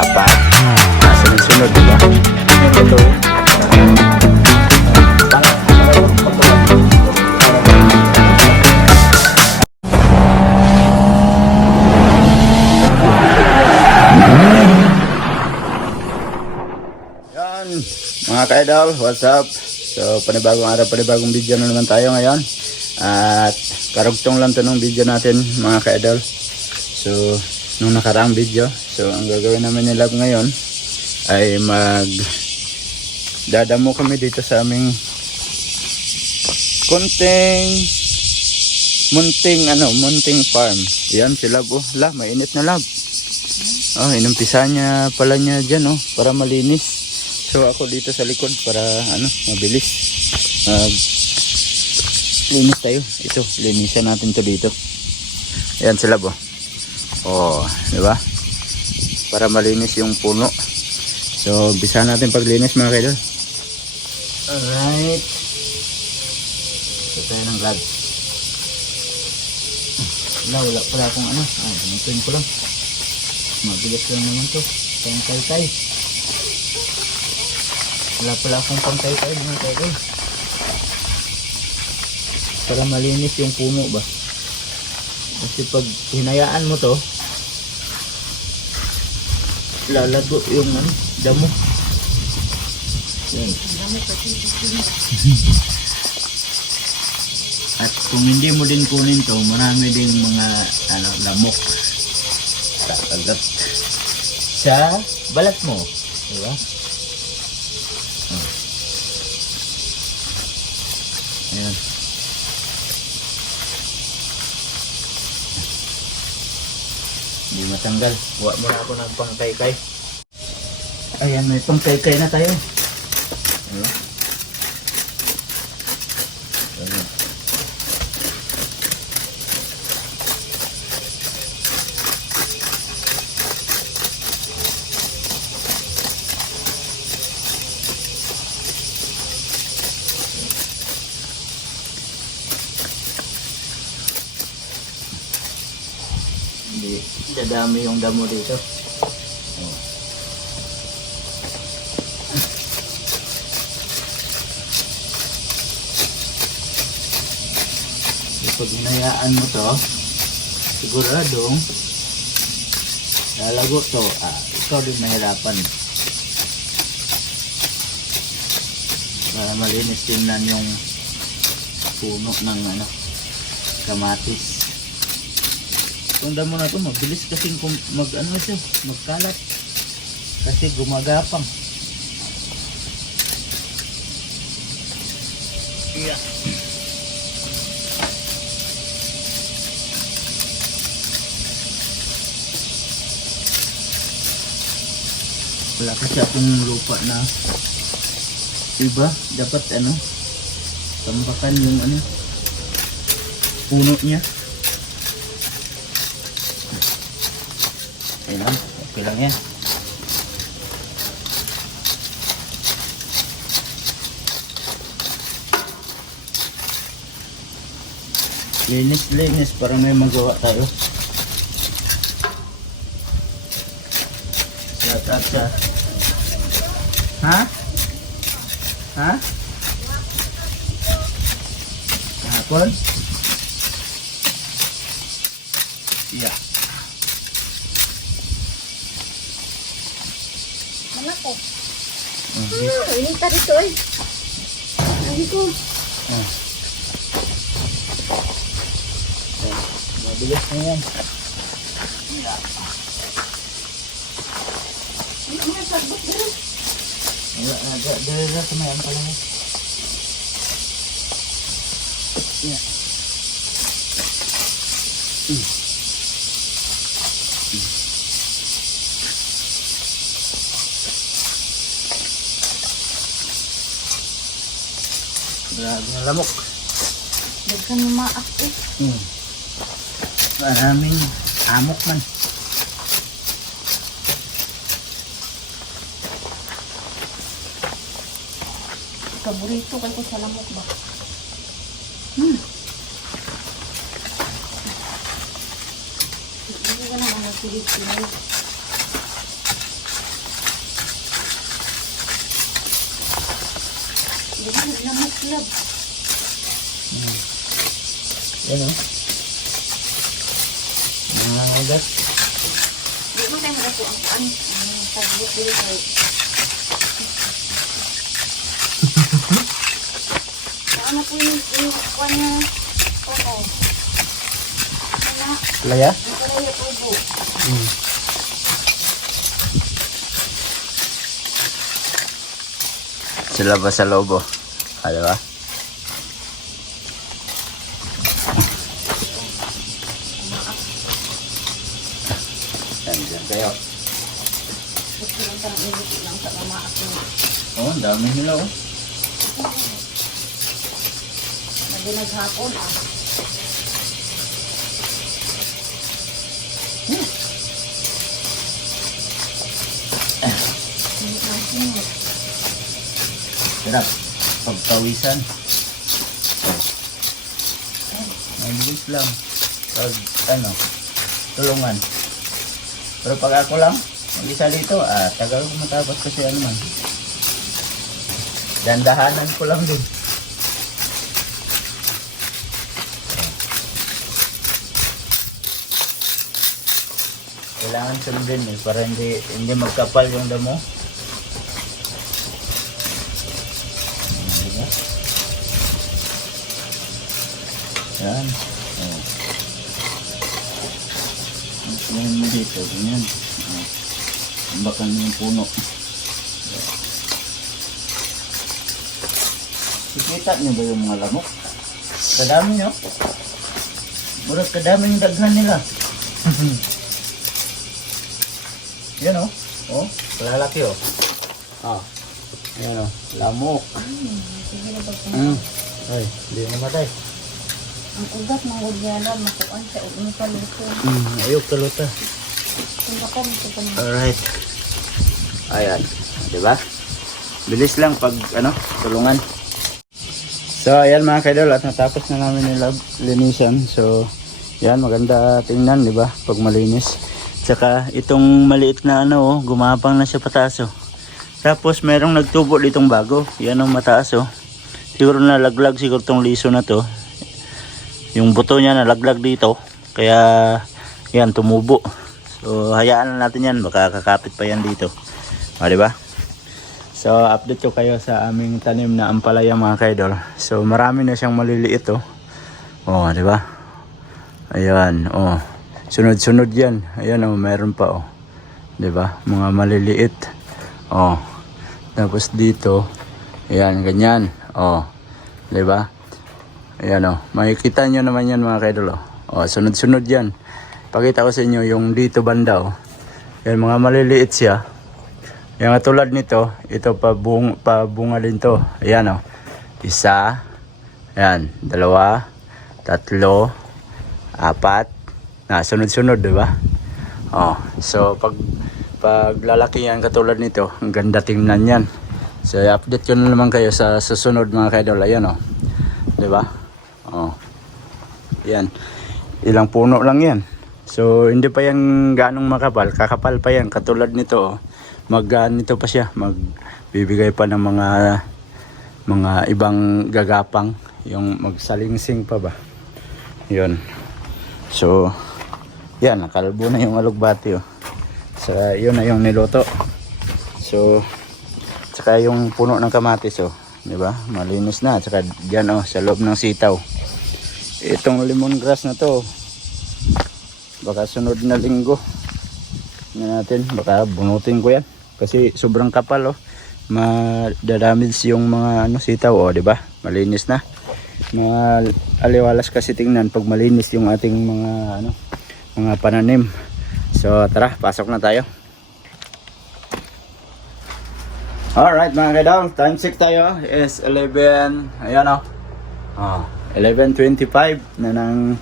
apat. Sunod-sunod, diba? Ito. Yan, mga ka-idol, what's up? So, panibagong araw, panibagong video na naman tayo ngayon. At karugtong lang to ng video natin, mga ka-idol. So, nung nakaraang video, so ang gagawin naman ni Love ngayon ay dadamo kami dito sa aming munting farm. Yan si Love, oh, mainit na Love. Oh, inumpisa niya pala niya dyan, oh, para malinis. So ako dito sa likod para mabilis. Linis tayo. Ito, linisan natin to dito. Ayan sila, bo. Oh, di ba? Para malinis yung puno. So, umpisa natin paglinis, mga kaidol. Alright. Ito tayo ng vlog. Wala pala akong ganituin ko lang. Mabigat lang naman to. Pangtay-tay. Wala pala akong pangtay-tay, mga kaidol. Para malinis yung puno ba. Kasi pag hinayaan mo to, lalago yung damo. Yan. At kung hindi mo din kunin to, marami din mga lamok kakagat sa balat mo, diba? Ayan. Hindi matanggal. Huwag mo na ako ng pangkaykay. Ayan, may pangkaykay na tayo. Ayan. Ayan. Hindi dadami yung damo dito. Oh. Pag hinayaan mo to, siguradong lalago to. Ikaw din mahirapan. Para malinis tingnan yung puno ng kamatis. Kung damo na ito, mabilis kasing magkalat. Kasi gumagapang. Yeah. Wala kasi akong lupa na iba. Dapat tambakan yung puno niya. Ayan lang, okay lang yan. Linis para may magawa tayo. Sa Ha? Kahapon? Yeah. Ako. Ini tadi tu eh. Lagi ko. Mabilis na yan. Ini mga sagbot dito. Dala sa may pala mo. Yeah. Grabe na lamok. Daghan maak eh. Maraming amok man. Paborito kay ko sa lamok ba. Hindi ka naman nagpilit-pilit. lab. Yan o. Nangangagat. Di mo tayo malaki ang paan. Ang tagbot dito tayo. Saan na po yung kuwan na ano? Laya? Ang kalaya tubo. Sila ba sa lobo? Ah, diba? Diyan kayo. Gusto lang parang init lang sa mamaak mo. Oh, ang dami nila oh. Lagi naghapon ah. Sarap. Pagpawisan. Mabilis lang. Pag ano, tulungan. Pero pag ako lang, mag-isa dito, tagal ko matapos kasi ano man. Dandahanan ko lang din. Kailangan sundin eh, para hindi magkapal yung damo. Diba? Yan. Oh. Ngayon mo dito, ganyan. Ambakan mo yung puno. Sikita niyo ba yung mga lamok? Kadami nyo. Murag kadami yung daghan nila. Yan o. Oh, lalaki o. Ah. Yan o. Lamok. Sige na ba? Ay, hindi mamatay. Ang ugat ng udyalan, makuan siya, ug ni paluto. Ayok kaluta. Tinakan ito pa naman. Alright. Ayan. Diba? Bilis lang pag ano, tulungan. So, ayan mga kaidol, at natapos na namin yung linisan. So, yan, maganda tingnan, di ba? Pag malinis. Tsaka, itong maliit na ano, oh, gumapang na siya pataas, oh. Tapos, merong nagtubo ditong bago. Yan ang mataas, oh. Siguro nalaglag, siguro tong liso na to. Yung buto niya nalaglag dito. Kaya, yan, tumubo. So, hayaan na natin yan. Baka kakapit pa yan dito. O, di ba? So, update ko kayo sa aming tanim na ampalaya mga kaidol. So, marami na siyang maliliit, oh. Oh, di ba? Ayan, oh. Sunod-sunod yan. Ayan, oh, meron pa, oh. Di ba? Mga maliliit. Oh. Tapos dito, ayan, ganyan. Oh. Di ba? Ayan, oh. Makikita nyo naman yan mga kaidol, oh. Oh, sunod-sunod yan. Pakita ko sa inyo yung dito banda, oh. Yan, mga maliliit siya. Yung tulad nito, ito pabunga din to. Ayan o. Isa. Ayan. Dalawa. Tatlo. Apat. Sunod-sunod, diba? Oh. So, pag lalaki yan katulad nito, ang ganda tingnan yan. So, i-update ko na naman kayo sa susunod mga kaidol. Ayan o. Diba? Oh. Yan. Ilang puno lang yan. So, hindi pa yan ganong makapal. Kakapal pa yan. Katulad nito, oh. Nito pa siya, magbibigay pa ng mga ibang gagapang, yung magsalingsing pa ba. Yun. So, yan, nakalbo na yung alugbati, oh. So, yun na yung niluto. So, tsaka yung puno ng kamatis, oh. Diba? Malinis na. Tsaka dyan, oh, sa loob ng sitaw. Itong lemongrass na to, baka sunod na linggo na natin, baka bunutin ko yan. Kasi sobrang kapal, oh. Madadamage yung mga sitaw, oh, 'di ba? Malinis na. Mga aliwalas kasi tingnan pag malinis yung ating mga pananim. So, tara, pasok na tayo. Alright, mga kaidol, time check tayo. Is 11, ayan, oh. 11:25 na ng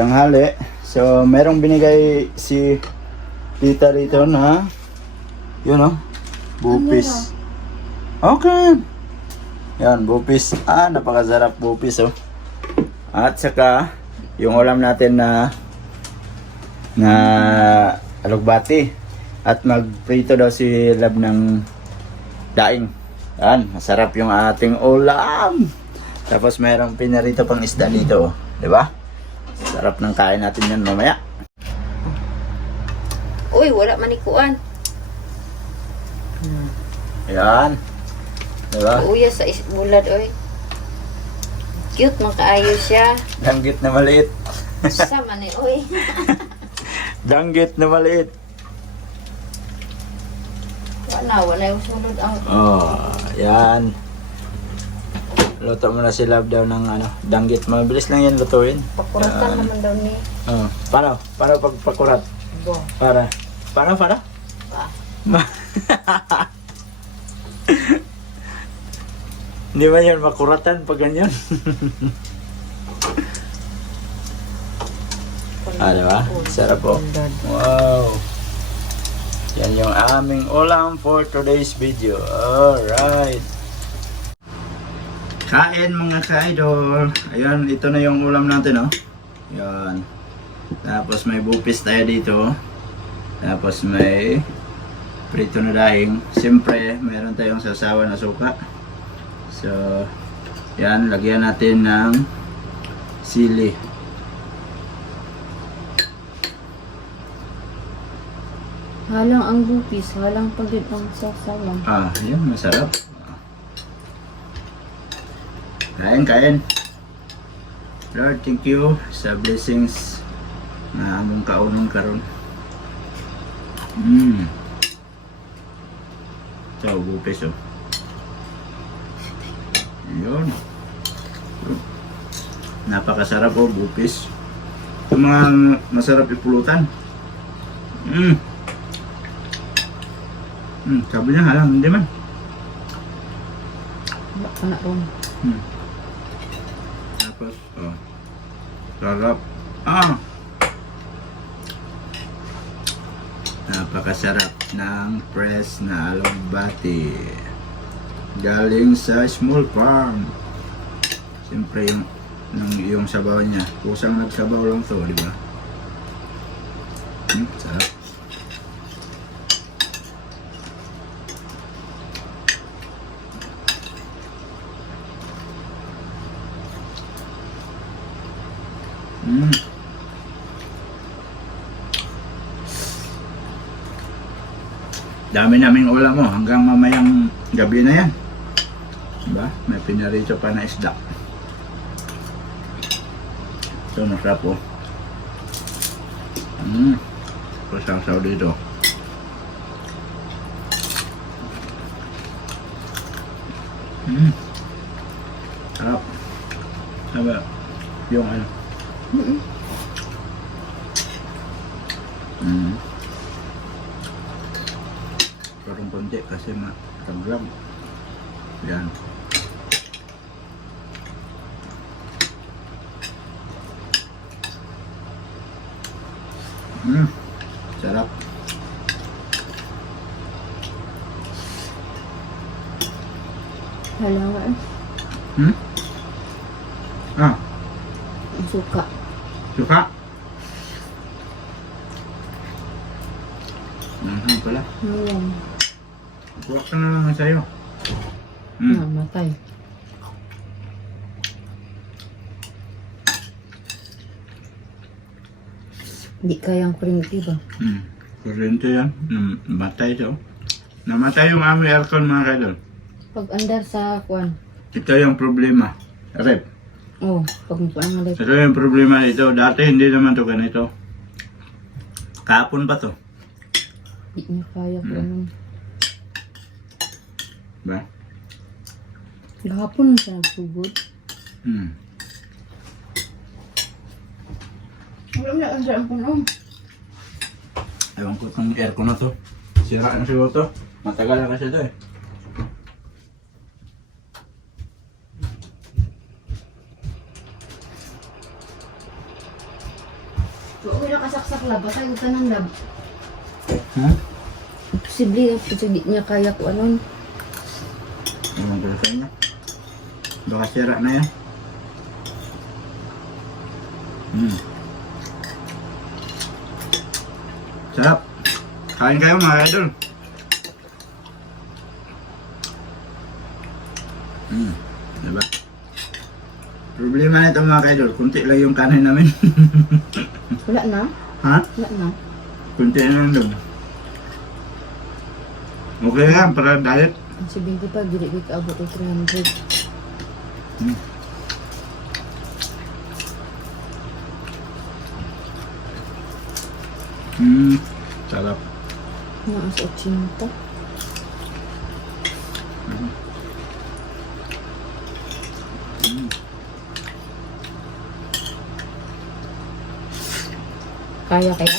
tanghali. So, merong binigay si tita rito na yun, oh, bupis. Okay. Yan, bupis. Napakasarap bupis, oh. At saka yung ulam natin na alugbati. At magprito daw si Lab ng daing. Yan, masarap yung ating ulam. Tapos mayroong pinarito pang isda dito, di ba? Sarap ng kain natin yan mamaya. Uy, wala manikuan. Ayan. Di ba? Uya sa bulad, oy. Cute, makaayo siya. Danggit na maliit. Sama ni, oy. Danggit na maliit. Wala yung sunod ang... Oh, yan. Luto mo na si Love daw ng danggit. Mabilis lang yan lutuin. Pakuratan Yan. naman daw ni... Oh, paano? Paano pagpakurat? Bo. Para? Paano? Pa. Hindi ba yan makuratan pag ganyan? Diba? Sarap po. Wow! Yan yung aming ulam for today's video. Alright! Kain mga ka-idol! Ayan, ito na yung ulam natin, oh. Yan. Tapos may bupis tayo dito. Tapos may prito na daing. Siyempre, meron tayong sasawa na suka. So, yan, lagyan natin ng sili. Halang ang bupis, halang pagod ang sasawang. Yan, masarap. Kain, kain. Lord, thank you sa blessings na among kaunon karon. Ito, bupis, oh. Yun. Napakasarap, oh, bupis. Ito mga masarap ipulutan. Sabi niya halang, hindi man. Wala ka na ron. Tapos, oh. Sarap. Napakasarap ng press na alugbati. Galing sa small farm. Siyempre yung sabaw niya. Kusang nagsabaw lang to, di ba? Sarap. Dami naming ulam mo hanggang mamayang gabi na yan. Diba? May pinarito pa na isda. Ito, masarap, oh. Pasaw-saw dito. Sarap. Sabi, yung ano. Parang konti kasi mataglam. Yan. Sarap. Halang nga. Ang suka. Suka. Pala. Ayan. Kuha ka na lang sa'yo. Namatay. Hindi kayang kuryente ba? Kuryente yan. Namatay ito. Namatay yung aming aircon, mga kaidol. Pag andar sa kwan. Ito yung problema. Rep. Pag mukuan nga Ito yung problema dito. Dati hindi naman to ganito. Kahapon pa to. Hindi niya kaya ko ano. Ba? Gahapon lang siya nagsugod. Wala na ang dyan po noon. Ewan ko itong aircon na to. Sira na siguro to. Matagal na kasi ito eh. So, okay na kasaksak lab. Basta yung tanang lab. Ha? Posible kasi hindi niya kaya ko ano. Ewan ko sa inyo. Baka sira na yan. Sarap. Kain kayo mga idol. Diba? Problema nito mga ka-idol, kunti lang yung kanin namin. Wala na? Ha? Wala na. Kunti na lang daw. Okay yan, para diet. Ang 75, dili ko kaabot o 300. Sarap. Naas 80. Kaya kaya?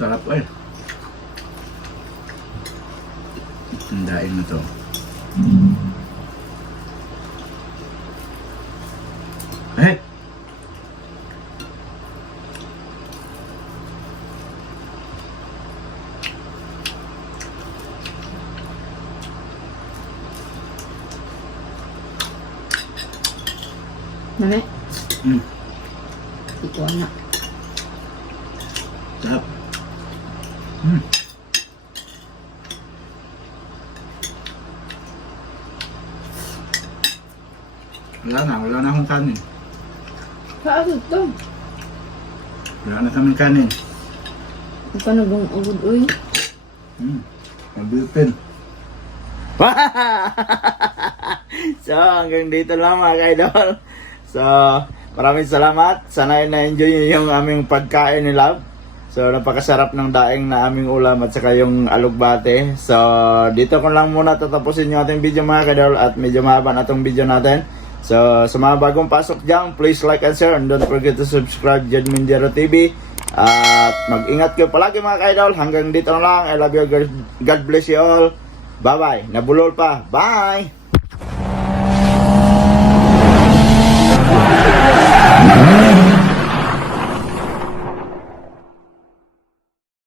Sarap eh. Tindain mo to. Eh! Nami? Mm. Ito na. Sarap. Wala na akong kanin. Kaabot to. Wala na kaming kanin. Ang panagong agod, uy. Mabutin. So, hanggang dito lang mga ka-idol. So, maraming salamat. Sana na-enjoy nyo yung aming pagkain ni Love. So, napakasarap ng daing na aming ulam at saka yung alugbate. So, dito ko lang muna tatapusin yung ating video mga ka-idol at medyo mahaba na itong video natin. So, sa mga bagong pasok dyan, please like and share and don't forget to subscribe Jed Mindero TV. At mag-ingat kayo palagi mga ka-idol. Hanggang dito na lang. I love you. God bless you all. Bye-bye. Nabulol pa. Bye!